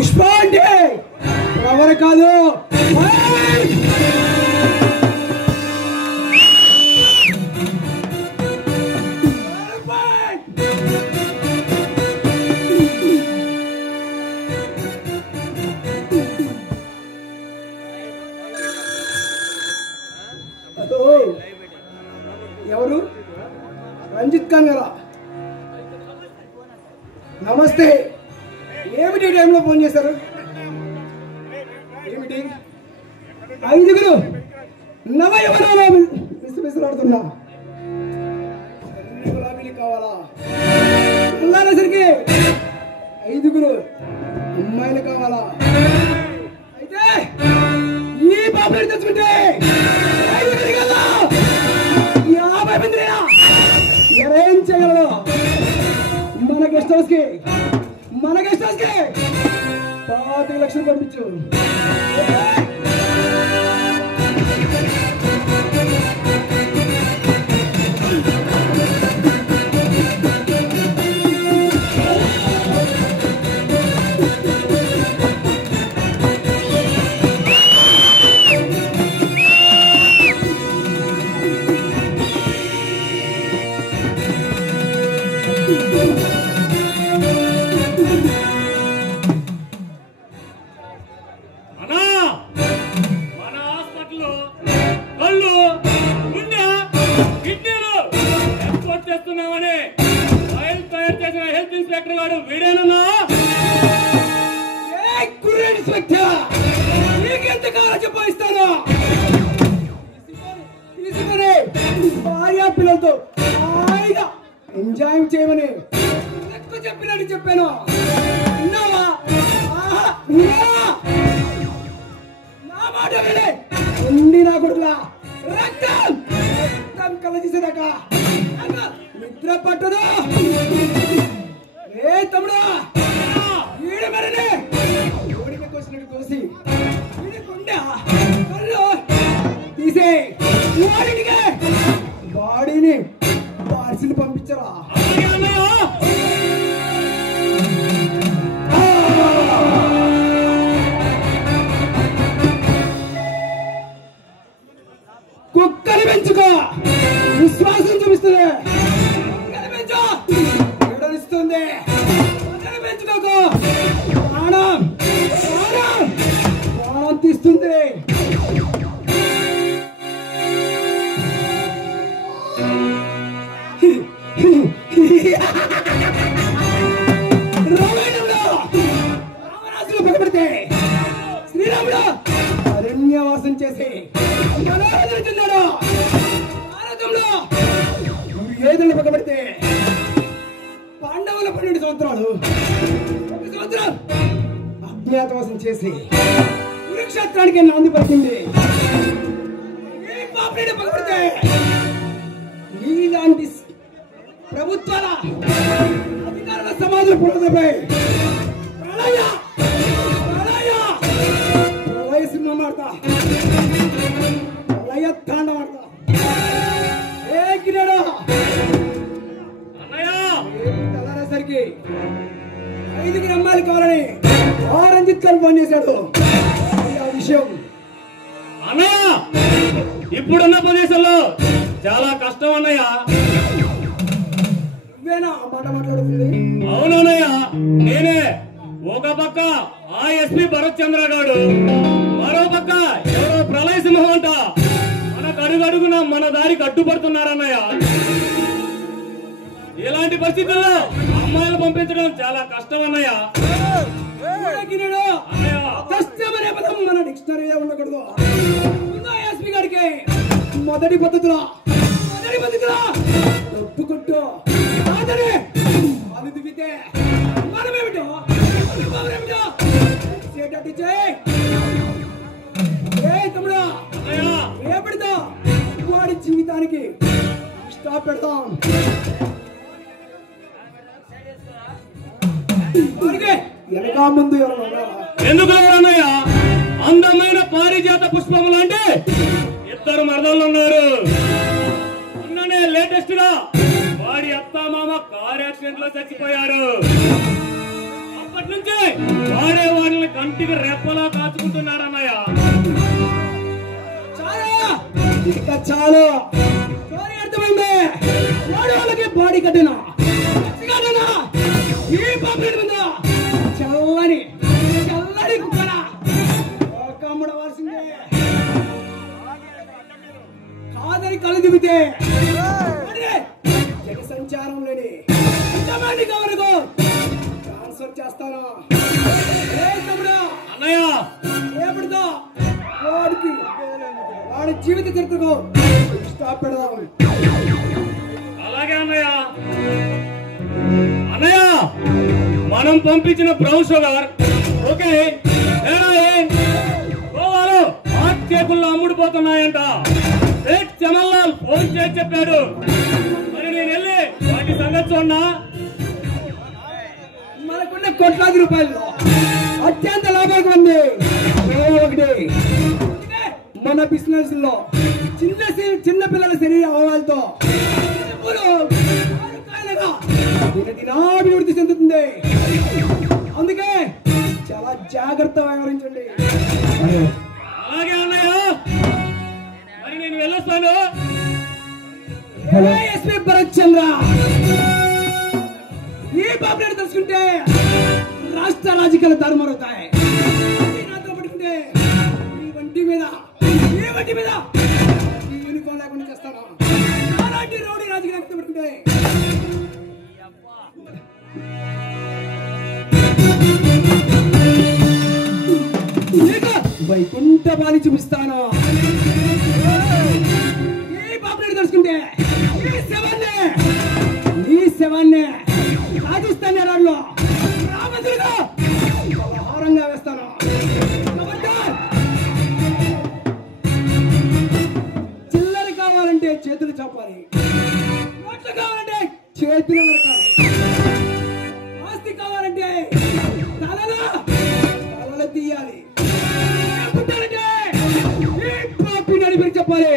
పుష్ప అంటే ఎవరు కాదు, ఎవరు? రంజిత్ ఖాన్ గారా? నమస్తే. ఏమిటి టైంలో ఫోన్ చేశారు? ఏమిటి? 5 నవ ఎవరో మిస్లాడుతున్నా. గులాబీలు కావాలా? అల్లారేసరికి 5 అమ్మాయిలు కావాలా? అయితే ఈ బాబు తెచ్చుకుంటే 5 కదా 50 మందిరా ఏం చేయగలరు? మన గెస్ట్ హౌస్ కి 25 లక్షలు పంపించు. భార్యా పిల్లలతో హాయిగా ఎంజాయ్ చేయమని చెప్పినట్టు చెప్పాను. నా మాట వినే ఉండి నా కొడుకులా రక్తం కళ్ళ తీసేదాకా నిద్ర పట్టదు. ఏ తమ్ముడా ఈడ మరనే ఓడికి కోసినట్టు కోసి గుండె కళ్ళు తీసే బాడీని పార్సిల్ పంపించరా. కుక్కని పెంచుకో, విశ్వాసం చూపిస్తుంది. ఏడనిస్తుంది, పెంచుకోకు, ప్రాణం తీస్తుంది. రామరాజులు పగబడితే శ్రీరాముడు అరణ్యవాసం చేసి చెందాడు. భారతంలో ఏదైనా పగబడితే పాండవుల 12 సంవత్సరాలు, 1 సంవత్సరం అజ్ఞాతవాసం చేసి కురుక్షేత్రానికి నాంది పలికింది. ఏ పాపని పగబడితే ఇలాంటి ప్రభుత్వాల అధికారుల సమాజం పురోగతిపై ప్రళయ సింహం ఆడతా, ప్రళయ తాండం ఆడతా. ఏ కిరాడా తెల్లారేసరికి 5 అమ్మాయిలు కావాలని రంజిత్ ఖాన్ ఫోన్ చేశాడు. ఆ విషయం అన్నయ్య ఇప్పుడున్న ప్రదేశంలో చాలా కష్టం అన్నయ్య. అవునన్నయ్య, నేనే. ఒక పక్క ఆ ఎస్పీ భరత్ చంద్ర గారు, మరో పక్క ఎవరో ప్రళయ సింహం అంట మనకు అడుగడుగున మన దారికి అడ్డుపడుతున్నారన్నయ్య. ఇలాంటి పరిస్థితుల్లో అమ్మాయిలు పంపించడం చాలా కష్టం అన్నయ్య. మన డిక్షనరీ ఉండకూడదు. ఎస్పీ గారికి మొదటి పద్ధతిలో డబ్బు కొట్టు అది దిగితే మనమేమిటో తమ్ముడా రేపటితో వాడి జీవితానికి స్టాప్ పెడతాం. వెనక ముందు ఎందుకు అన్నయ్య? అందమైన పారిజాత పుష్పములు అంటే 2 మరదళ్ళు ఉన్నారు. మొన్ననే లేటెస్ట్ గా వాడి అత్త మామ కార్ యాక్సిడెంట్ లో చచ్చిపోయారు. అప్పటి నుంచి వాడే వాడిని కంటికి రెప్పలా కాచుకుంటున్నాడు అన్నయ్య. ఇంకా చాలు అర్థమైంది. వాడి వాళ్ళకి బాడీ కట్టినా ఈ పాపరేట్ మీద చల్లని చల్లని కుక్కన కమ్మడవలసిందే. కాదని కళ్ళు దిగితే జన సంచారం లేని ఇంతమంది కవరకు ట్రాన్స్ఫర్ చేస్తాను. అన్నయ్య రేపటితో వాడి జీవిత చరిత్రకు స్టాప్ పెడదాం. అలాగే అన్నయ్య. అన్నయ్య మనం పంపించిన బ్రౌన్ షుగర్ ఓకే గోవాలో హాట్ కేకుల్లో అమ్ముడుపోతున్నాయంట. చమల్లాల్ ఫోన్ చేసి చెప్పాడు. మరి నేను వెళ్ళి వాటి సంగతి చూడనా? మనకున్న కోట్లాది రూపాయలు అత్యంత లాభాలకు ఉంది. ఒకటి మన బిజినెస్ లో చిన్న పిల్లల శరీర అవయవాలతో దినాభివృద్ధి చెందుతుంది. అందుకే చాలా జాగ్రత్తగా వ్యవహరించండి. అలాగే అన్నయ్య. మరి నేను వెళ్ళొస్తాను. ఎస్పీ భరత్ చంద్ర ఈ పాపరేట్ తెలుసుకుంటే రాష్ట్ర రాజకీయాలు తారుమారవుతాయి. నాతో పట్టుకుంటే ఈ వంటి మీద యూనిఫామ్ లేకుండా చేస్తాను. అలాంటి రౌడీ రాజకీయాలతో పట్టుకుంటే వైకుంఠ బాలి చూపిస్తాను. ఈ పాపరేట్ తెలుసుకుంటే ఈ శవాన్ని రాజస్థాన్ ఎరాడ్లో రామదుర్గా ఆహారంగా వేస్తాను. చిల్లర కావాలంటే చేతులు చాపాలి, నోట్లు కావాలంటే చేతులు నరకాలి, ఆస్తి కావాలంటే తలలు తీయాలి, పుట్టాలంటే ఈ పాపి నడిపి చెప్పాలి.